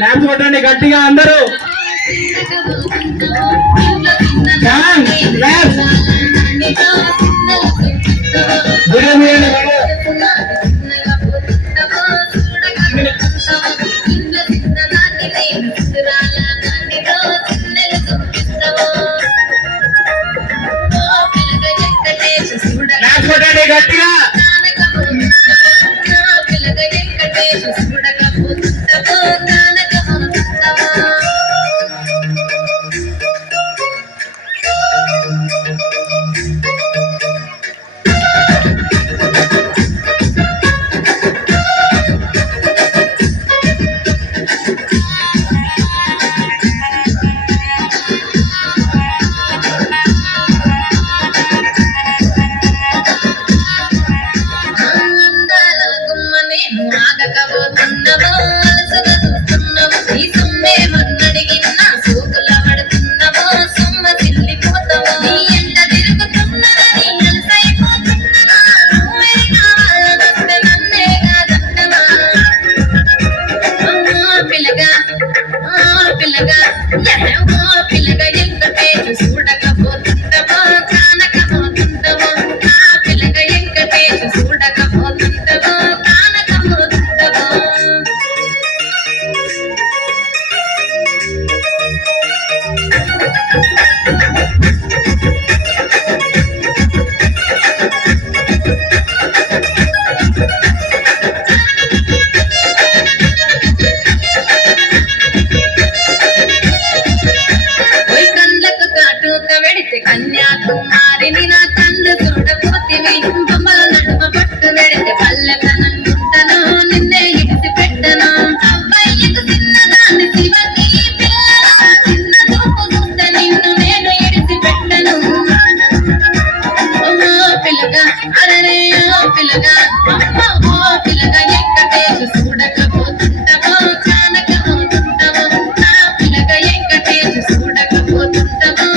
Dance కొట్టండి గట్టిగా అందరూ. గట్టిగా కన్యాకుమారిని నా కళ్ళు చూడపోతివి బొమ్మల నడుమ పట్టు పెడితే పల్లెతనం ఉంటాను నిన్నే ఇడిసి పెట్టను అబ్బాయికు చిన్నదాన్ని శివకి చిన్న చూపు చూస్తే నిన్ను నేను ఇడిసి పెట్టను ఓ పిల్లగా అరే ఓ పిల్లగా అమ్మ ఓ పిల్లగా ఎక్కటేసి చూడకపోతుంటావో కానకపోతుంటావో నా పిల్లగా ఎక్కటేసి చూడకపోతుంటావో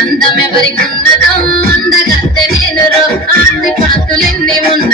అందమెవరికున్నదో అందగత్తె నేను ఆస్తి పాస్తులెన్ని ఉన్న